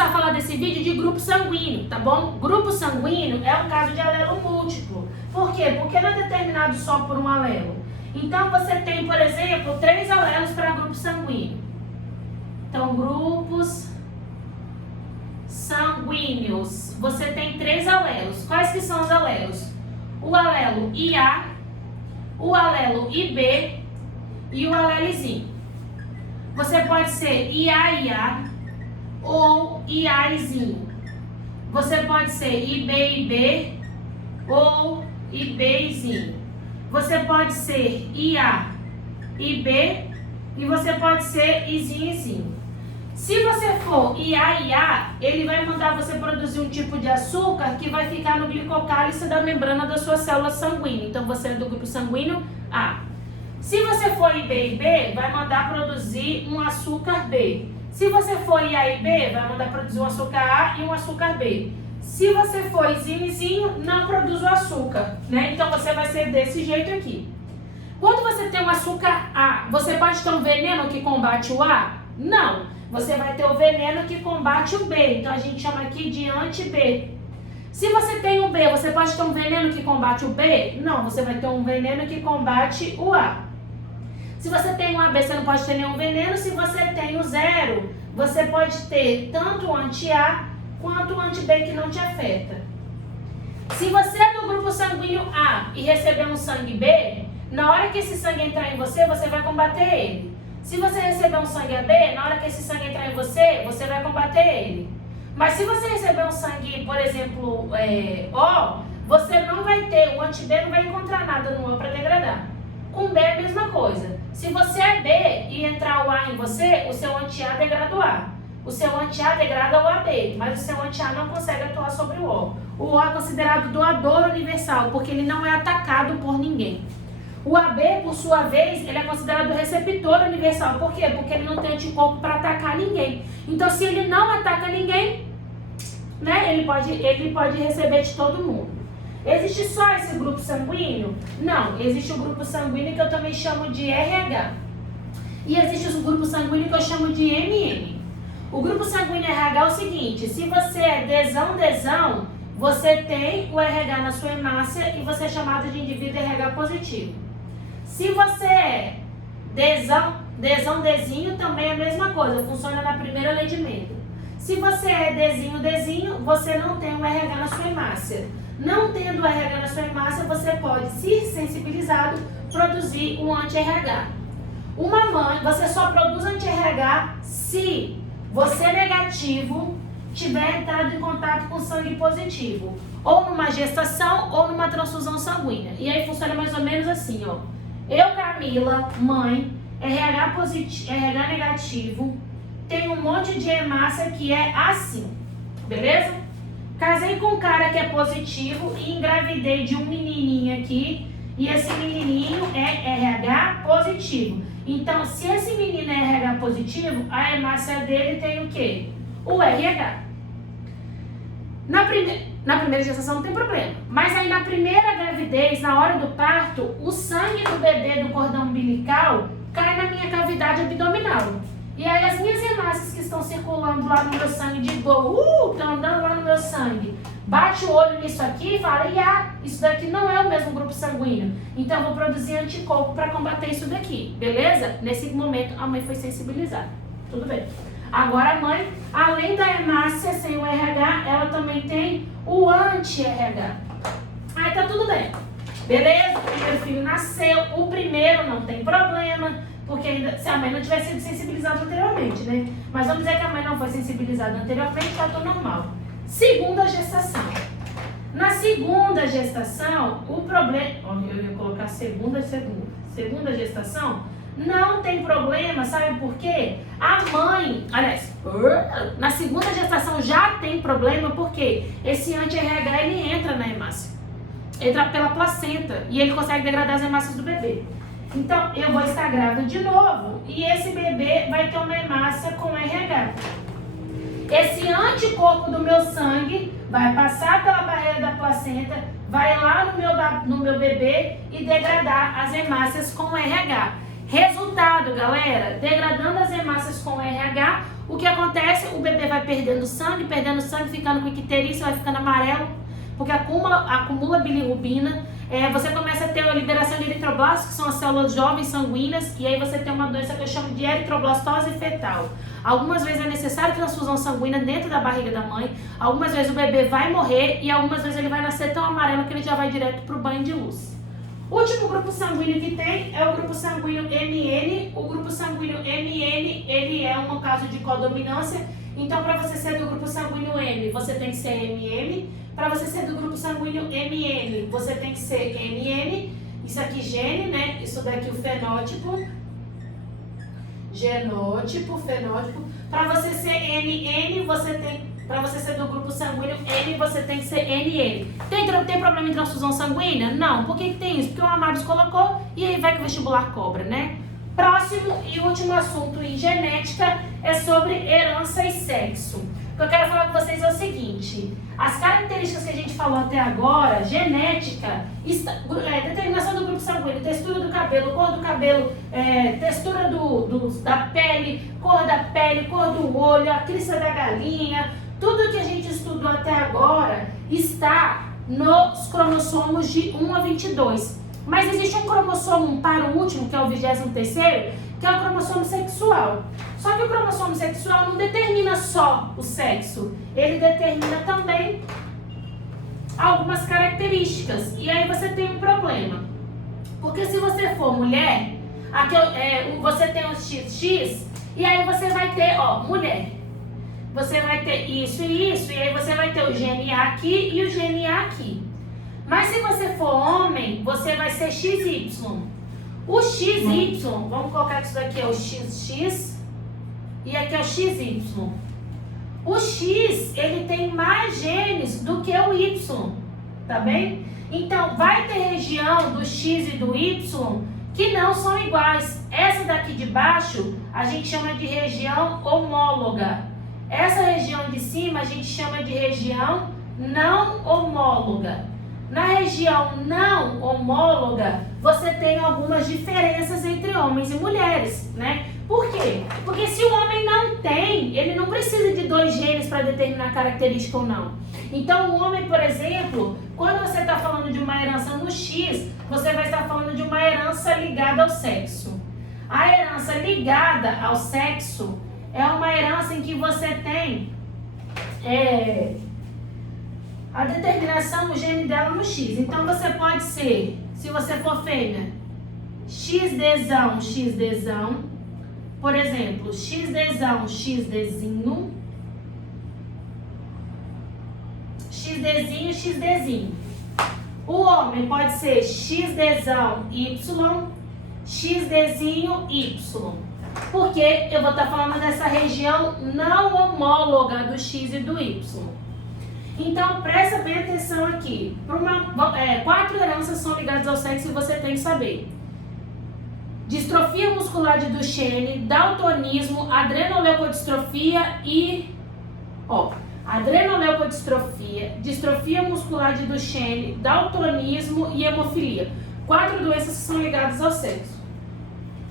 começar a falar desse vídeo de grupo sanguíneo, tá bom? Grupo sanguíneo é um caso de alelo múltiplo. Por quê? Porque não é determinado só por um alelo. Então, você tem, por exemplo, 3 alelos para grupo sanguíneo. Então, grupos sanguíneos. Você tem 3 alelos. Quais que são os alelos? O alelo IA, o alelo IB e o alelizinho. Você pode ser IA ou IAzinho. Você pode ser IB ou IBzinho. Você pode ser IA, IB e você pode ser Izinho. Se você for IA, ele vai mandar você produzir um tipo de açúcar que vai ficar no glicocálice da membrana da sua célula sanguínea. Então você é do grupo sanguíneo A. Se você for IB, vai mandar produzir um açúcar B. Se você for IAIB, vai mandar produzir um açúcar A e um açúcar B. Se você for Izinho, não produz o açúcar, né? Então você vai ser desse jeito aqui. Quando você tem um açúcar A, você pode ter um veneno que combate o A? Não. Você vai ter o veneno que combate o B. Então a gente chama aqui de anti-B. Se você tem o B, você pode ter um veneno que combate o B? Não, você vai ter um veneno que combate o A. Se você tem um AB, você não pode ter nenhum veneno. Se você tem o 0, você pode ter tanto o anti-A quanto o anti-B que não te afeta. Se você é do grupo sanguíneo A e receber um sangue B, na hora que esse sangue entrar em você, você vai combater ele. Se você receber um sangue AB, na hora que esse sangue entrar em você, você vai combater ele. Mas se você receber um sangue, por exemplo, O, você não vai ter, o anti-B não vai encontrar nada no O para degradar. Com B é a mesma coisa. Se você é B e entrar o A em você, o seu anti-A degrada o A. O seu anti-A degrada o AB, mas o seu anti-A não consegue atuar sobre o O. O O é considerado doador universal, porque ele não é atacado por ninguém. O AB, por sua vez, ele é considerado receptor universal. Por quê? Porque ele não tem anticorpo para atacar ninguém. Então, se ele não ataca ninguém, né, ele pode receber de todo mundo. Existe só esse grupo sanguíneo? Não, existe o grupo sanguíneo que eu também chamo de RH. E existe o grupo sanguíneo que eu chamo de MM. O grupo sanguíneo RH é o seguinte: se você é desão, você tem o RH na sua hemácia e você é chamado de indivíduo RH positivo. Se você é desinho, também é a mesma coisa, funciona na primeira lei de Mendel. Se você é desinho, você não tem o RH na sua hemácia. Não tendo o RH na sua hemácia, você pode, se sensibilizado, produzir um anti-RH. Uma mãe, você só produz anti-RH se você negativo tiver entrado em contato com sangue positivo, ou numa gestação ou numa transfusão sanguínea. E aí funciona mais ou menos assim, ó. Eu, Camila, mãe, RH positivo, RH negativo, tenho um monte de hemácia que é assim, beleza? Casei com um cara que é positivo e engravidei de um menininho aqui, e esse menininho é RH positivo. Então, se esse menino é RH positivo, a hemácia dele tem o quê? O RH. Na primeira gestação não tem problema, mas aí na primeira gravidez, na hora do parto, o sangue do bebê do cordão umbilical cai na minha cavidade abdominal. E aí as minhas hemácias que estão circulando lá no meu sangue de boa, estão andando lá no meu sangue, bate o olho nisso aqui e fala, isso daqui não é o mesmo grupo sanguíneo, então eu vou produzir anticorpo para combater isso daqui, beleza? Nesse momento a mãe foi sensibilizada, tudo bem. Agora a mãe, além da hemácia sem o RH, ela também tem o anti-RH. Aí tá tudo bem, beleza? O primeiro filho nasceu, o primeiro não tem problema, porque ainda, se a mãe não tivesse sido sensibilizada anteriormente, né? Mas vamos dizer que a mãe não foi sensibilizada anteriormente, tá tudo normal. Segunda gestação. Na segunda gestação, o problema... Eu ia colocar segunda gestação, não tem problema, sabe por quê? A mãe, aliás, na segunda gestação já tem problema, porque esse anti-RH, ele entra na hemácia. Entra pela placenta e ele consegue degradar as hemácias do bebê. Então, eu vou estar grávida de novo e esse bebê vai ter uma hemácia com RH. Esse anticorpo do meu sangue vai passar pela barreira da placenta, vai lá no meu bebê e degradar as hemácias com RH. Resultado, galera, degradando as hemácias com RH, O que acontece? O bebê vai perdendo sangue, ficando com icterícia, vai ficando amarelo, porque acumula bilirrubina. Você começa a ter a liberação de eritroblastos, que são as células jovens sanguíneas, e aí você tem uma doença que eu chamo de eritroblastose fetal. Algumas vezes é necessário transfusão sanguínea dentro da barriga da mãe, algumas vezes o bebê vai morrer e algumas vezes ele vai nascer tão amarelo que ele já vai direto para o banho de luz. O último grupo sanguíneo que tem é o grupo sanguíneo MN. O grupo sanguíneo MN, ele é um caso de codominância. Então, para você ser do grupo sanguíneo M, você tem que ser MM. Para você ser do grupo sanguíneo MN, você tem que ser NN. Isso aqui gene, né? Isso daqui o fenótipo. Genótipo, fenótipo. Para você ser NN, para você ser do grupo sanguíneo N, você tem que ser NN. Tem problema em transfusão sanguínea? Não. Por que tem isso? Porque o Amados colocou e aí vai que o vestibular cobra, né? Próximo e último assunto em genética é sobre herança e sexo. O que eu quero falar com vocês é o seguinte: as características que a gente falou até agora, genética, determinação do grupo sanguíneo, textura do cabelo, cor do cabelo, textura da pele, cor do olho, a crista da galinha, tudo que a gente estudou até agora está nos cromossomos de 1 a 22. Mas existe um cromossomo para o último, que é o 23º, que é o cromossomo sexual. Só que o cromossomo sexual não determina só o sexo, ele determina também algumas características. E aí você tem um problema. Porque se você for mulher, você tem o XX, e aí você vai ter, mulher. Você vai ter isso e isso, e aí você vai ter o GNA aqui e o GNA aqui. Mas se você for homem, você vai ser XY. O XY, vamos colocar que isso daqui é o XX e aqui é o XY. O X, ele tem mais genes do que o Y, tá bem? Então, vai ter região do X e do Y que não são iguais. Essa daqui de baixo, a gente chama de região homóloga. Essa região de cima, a gente chama de região não homóloga. Na região não homóloga, você tem algumas diferenças entre homens e mulheres, né? Por quê? Porque se o homem não tem, ele não precisa de 2 genes para determinar característica ou não. Então, o homem, por exemplo, quando você está falando de uma herança no X, você vai estar falando de uma herança ligada ao sexo. A herança ligada ao sexo é uma herança em que você tem a determinação, o gene dela no X. Então, você pode ser, se você for fêmea, XDzão, XDzão. Por exemplo, XDzão, XDzinho. XDzinho, XDzinho. O homem pode ser XDzão, Y. XDzinho, Y. Porque eu vou estar falando dessa região não homóloga do X e do Y. Então, presta bem atenção aqui. 4 heranças são ligadas ao sexo e você tem que saber. Distrofia muscular de Duchenne, daltonismo, adrenoleucodistrofia e... adrenoleucodistrofia, distrofia muscular de Duchenne, daltonismo e hemofilia. 4 doenças que são ligadas ao sexo.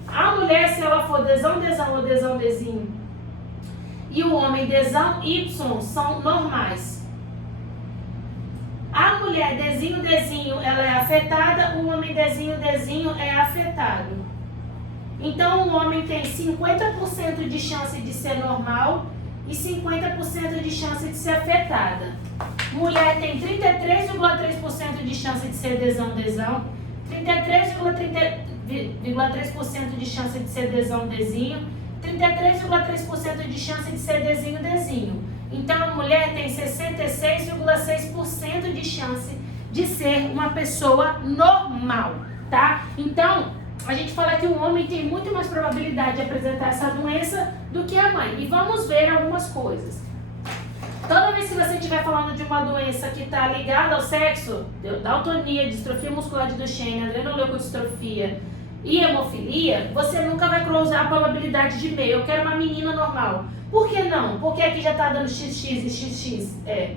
A mulher, se ela for desão, desão ou desão, desinho, e o homem desão, Y, são normais. A mulher desinho, desinho, ela é afetada, o homem desinho, desinho é afetado. Então, o homem tem 50% de chance de ser normal e 50% de chance de ser afetada. Mulher tem 33,3% de chance de ser desão, desão, 33,3% de chance de ser desão, desinho, 33,3% de chance de ser desinho, desinho. Então, a mulher tem 66,6% de chance de ser uma pessoa normal, tá? Então, a gente fala que o homem tem muito mais probabilidade de apresentar essa doença do que a mãe. E vamos ver algumas coisas. Toda vez que você estiver falando de uma doença que está ligada ao sexo, daltonia, distrofia muscular de Duchenne, adrenoleucodistrofia e hemofilia, você nunca vai cruzar a probabilidade de meio. Eu quero uma menina normal. Por que não? Porque aqui já está dando XX e XX é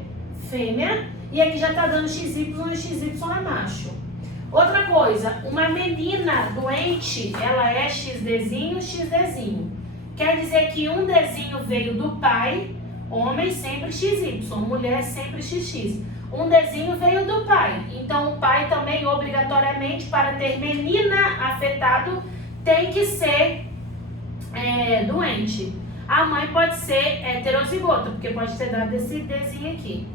fêmea, e aqui já está dando XY e XY é macho. Outra coisa, uma menina doente, ela é XDzinho, XDzinho. quer dizer que um Dzinho veio do pai, homem sempre XY, mulher sempre XX. Um Dzinho veio do pai. Então, o pai também, obrigatoriamente, para ter menina afetado, tem que ser doente. A mãe pode ser heterozigota, porque pode ter dado esse Dzinho aqui.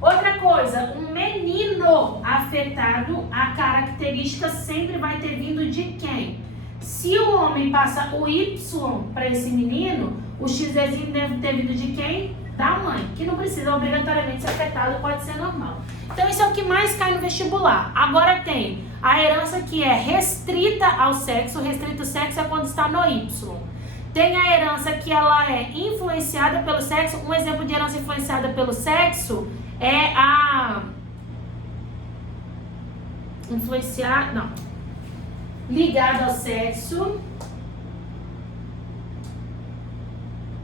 Outra coisa, um menino afetado, a característica sempre vai ter vindo de quem? Se o homem passa o Y para esse menino, o XZzinho deve ter vindo de quem? Da mãe, que não precisa obrigatoriamente ser afetado, pode ser normal. Então isso é o que mais cai no vestibular. Agora tem a herança que é restrita ao sexo, restrito ao sexo é quando está no Y. Tem a herança que ela é influenciada pelo sexo. Um exemplo de herança influenciada pelo sexo é a... ligada ao sexo.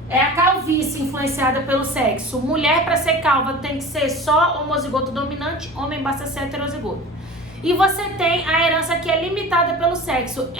É a calvície influenciada pelo sexo. Mulher, para ser calva, tem que ser só homozigoto dominante, homem basta ser heterozigoto. E você tem a herança que é limitada pelo sexo,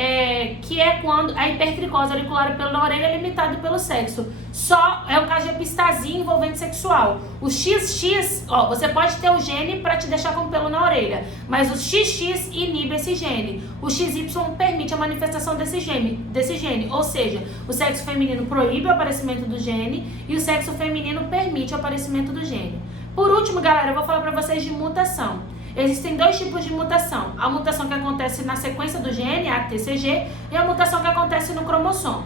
que é quando a hipertricose auricular pela orelha é limitada pelo sexo. Só é o caso de epistasia envolvente sexual. O XX, você pode ter o gene para te deixar com pelo na orelha, mas o XX inibe esse gene. O XY permite a manifestação desse gene, ou seja, o sexo feminino proíbe o aparecimento do gene e o sexo feminino permite o aparecimento do gene. Por último, galera, eu vou falar para vocês de mutação. Existem dois tipos de mutação. A mutação que acontece na sequência do gene, a TCG, e a mutação que acontece no cromossomo.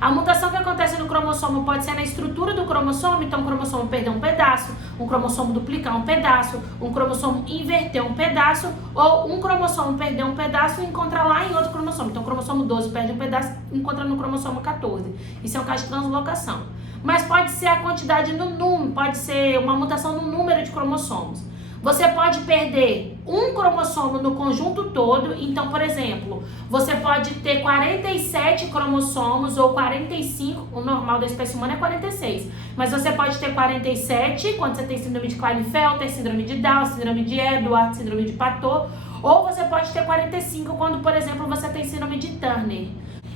A mutação que acontece no cromossomo pode ser na estrutura do cromossomo, então o cromossomo perder um pedaço, um cromossomo duplicar um pedaço, um cromossomo inverter um pedaço, ou um cromossomo perder um pedaço e encontrar lá em outro cromossomo. Então o cromossomo 12 perde um pedaço e encontra no cromossomo 14. Isso é um caso de translocação. Mas pode ser a quantidade no número, pode ser uma mutação no número de cromossomos. Você pode perder um cromossomo no conjunto todo, então, por exemplo, você pode ter 47 cromossomos ou 45, o normal da espécie humana é 46, mas você pode ter 47 quando você tem síndrome de Klinefelter, síndrome de Down, síndrome de Edwards, síndrome de Patot, ou você pode ter 45 quando, por exemplo, você tem síndrome de Turner.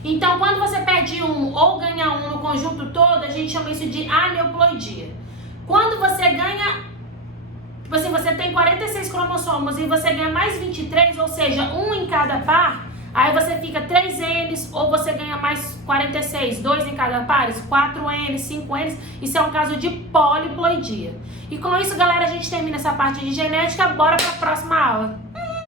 Então, quando você perde um ou ganha um no conjunto todo, a gente chama isso de aneuploidia. Quando você ganha... Você tem 46 cromossomos e você ganha mais 23, ou seja, um em cada par, aí você fica 3Ns, ou você ganha mais 46, 2 em cada par, 4Ns, 5Ns, isso é um caso de poliploidia. E com isso, galera, a gente termina essa parte de genética, bora para a próxima aula.